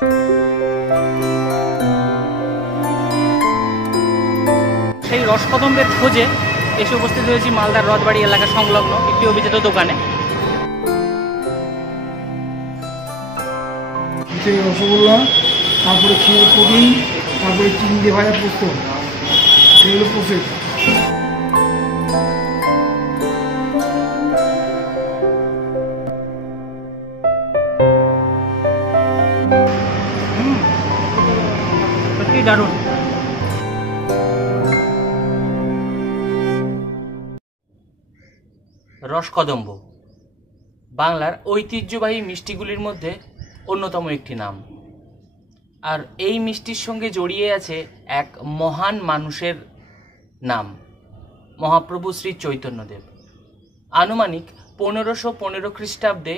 সেই রসকদম্বের খোঁজে এসে উপস্থিত হয়েছি মালদার রথবাড়ি এলাকা সংলগ্ন একটি অভিজাত দোকানে। রসগোল্লা, তারপরে ক্ষীর পুডিং, তারপরে চিনি দিয়ে ভাজা পোস্ত, সেগুলো প্রসেস। সত্যি দারুণ। রসকদম্ব বাংলার ঐতিহ্যবাহী মিষ্টিগুলির মধ্যে অন্যতম একটি নাম। আর এই মিষ্টির সঙ্গে জড়িয়ে আছে এক মহান মানুষের নাম, মহাপ্রভু শ্রী চৈতন্যদেব। আনুমানিক 1515 খ্রিস্টাব্দে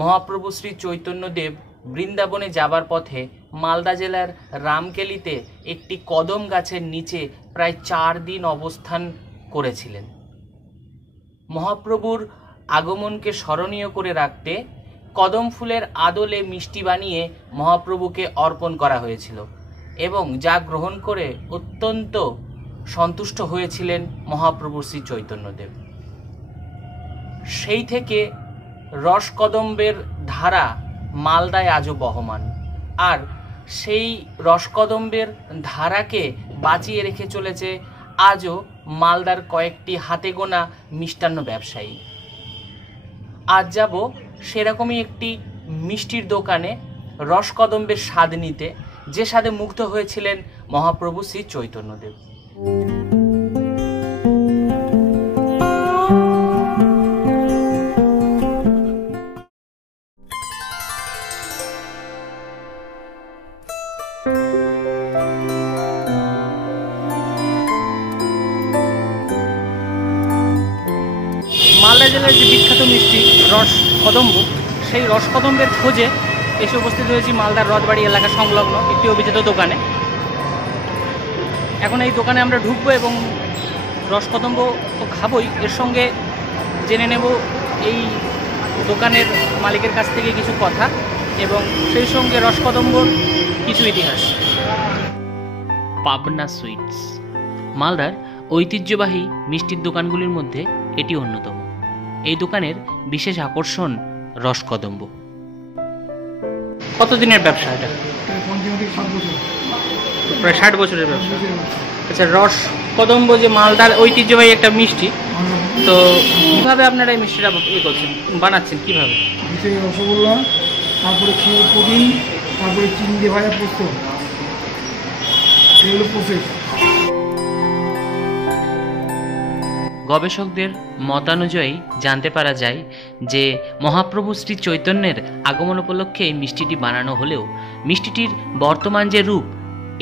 মহাপ্রভু শ্রী চৈতন্যদেব বৃন্দাবনে যাবার পথে মালদা জেলার রামকেলিতে একটি কদম গাছের নিচে প্রায় 4 দিন অবস্থান করেছিলেন। মহাপ্রভুর আগমনকে স্মরণীয় করে রাখতে কদম ফুলের আদলে মিষ্টি বানিয়ে মহাপ্রভুকে অর্পণ করা হয়েছিল এবং যা গ্রহণ করে অত্যন্ত সন্তুষ্ট হয়েছিলেন মহাপ্রভু শ্রী চৈতন্যদেব। সেই থেকে রসকদম্বের ধারা মালদায় আজও বহমান, আর সেই রসকদম্বের ধারাকে বাঁচিয়ে রেখে চলেছে আজও মালদার কয়েকটি হাতে গোনা মিষ্টান্ন ব্যবসায়ী। আজ যাব সেরকমই একটি মিষ্টির দোকানে রসকদম্বের স্বাদ নিতে, যে স্বাদে মুগ্ধ হয়েছিলেন মহাপ্রভু শ্রী চৈতন্যদেব। মালদা জেলার যে বিখ্যাত মিষ্টি রসকদম্ব, সেই রসকদম্বের খোঁজে এসে উপস্থিত হয়েছি মালদার রথবাড়ি এলাকা সংলগ্ন একটি অভিজাত দোকানে। এখন এই দোকানে আমরা ঢুকবো এবং রসকদম্ব তো খাবই, এর সঙ্গে জেনে নেব এই দোকানের মালিকের কাছ থেকে কিছু কথা এবং সেই সঙ্গে রসকদম্বর কিছু ইতিহাস। পাবনা সুইটস মালদার ঐতিহ্যবাহী মিষ্টির দোকানগুলির মধ্যে এটি অন্যতম। এই দোকানের বিশেষ আকর্ষণ রসকদম্ব। কতদিনের ব্যবসা এটা? প্রায় 60 বছরের ব্যবসা। আচ্ছা, রসকদম্ব যে মালদার ঐতিহ্যবাহী একটা মিষ্টি, তো কিভাবে আপনারা এই মিষ্টিটা করছেন, বানাচ্ছেন কিভাবে? রসগোল্লা, তারপরে ক্ষীর পুডিং, তারপরে চিনি দিয়ে ভাজা পোস্ত, সেগুলো প্রসেস। গবেষকদের মতানুযায়ী জানতে পারা যায় যে মহাপ্রভু শ্রী চৈতন্যের আগমন উপলক্ষে এই মিষ্টিটি বানানো হলেও মিষ্টিটির বর্তমান যে রূপ,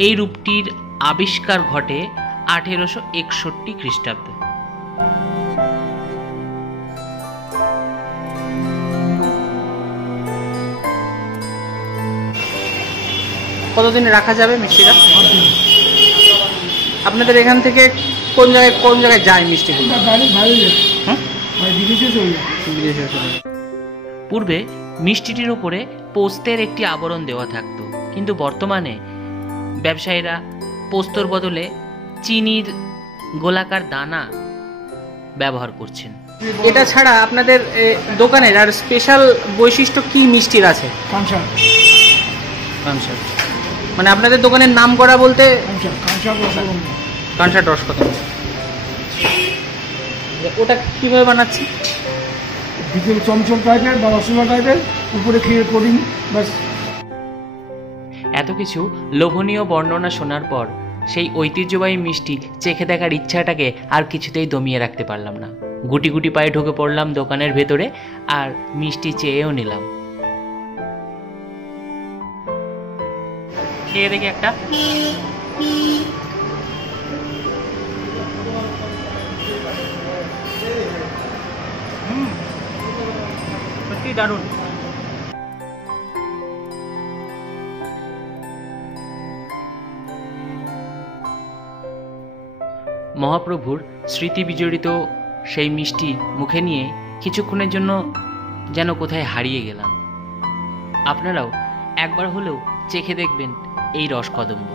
এই রূপটির আবিষ্কার ঘটে 1861 খ্রিস্টাব্দে। কতদিনে রাখা যাবে মিষ্টিটা? আপনাদের এখান থেকে কোন জায়গায় যায় মিষ্টিগুলো? পূর্বে মিষ্টিটির উপরে পোস্তের একটি আবরণ দেওয়া থাকতো, কিন্তু বর্তমানে ব্যবসায়ীরা পোস্তর বদলে চিনির গোলাকার দানা ব্যবহার করছেন। এটা ছাড়া আপনাদের দোকানের আর স্পেশাল বৈশিষ্ট্য কি মিষ্টির আছে? মানে আপনাদের দোকানের নাম করা বলতে কানসার রসকদম্ব। ওটা কিভাবে বানাচ্ছি? ভিতরে চমচম টাইপের বা রসগোল্লা টাইপের, উপরে ক্ষীর পুডিং, বাস। এত কিছু লোভনীয় বর্ণনা শোনার পর সেই ঐতিহ্যবাহী মিষ্টি চেখে দেখার ইচ্ছাটাকে আর কিছুতেই দমিয়ে রাখতে পারলাম না। গুটি গুটি পায়ে ঢুকে পড়লাম দোকানের ভেতরে আর মিষ্টি চেয়েও নিলাম। খেয়ে দেখি একটা। সত্যি দারুণ। মহাপ্রভুর স্মৃতি বিজড়িত সেই মিষ্টি মুখে নিয়ে কিছুক্ষণের জন্য যেন কোথায় হারিয়ে গেলাম। আপনারাও একবার হলেও চেখে দেখবেন এই রসকদম্ব।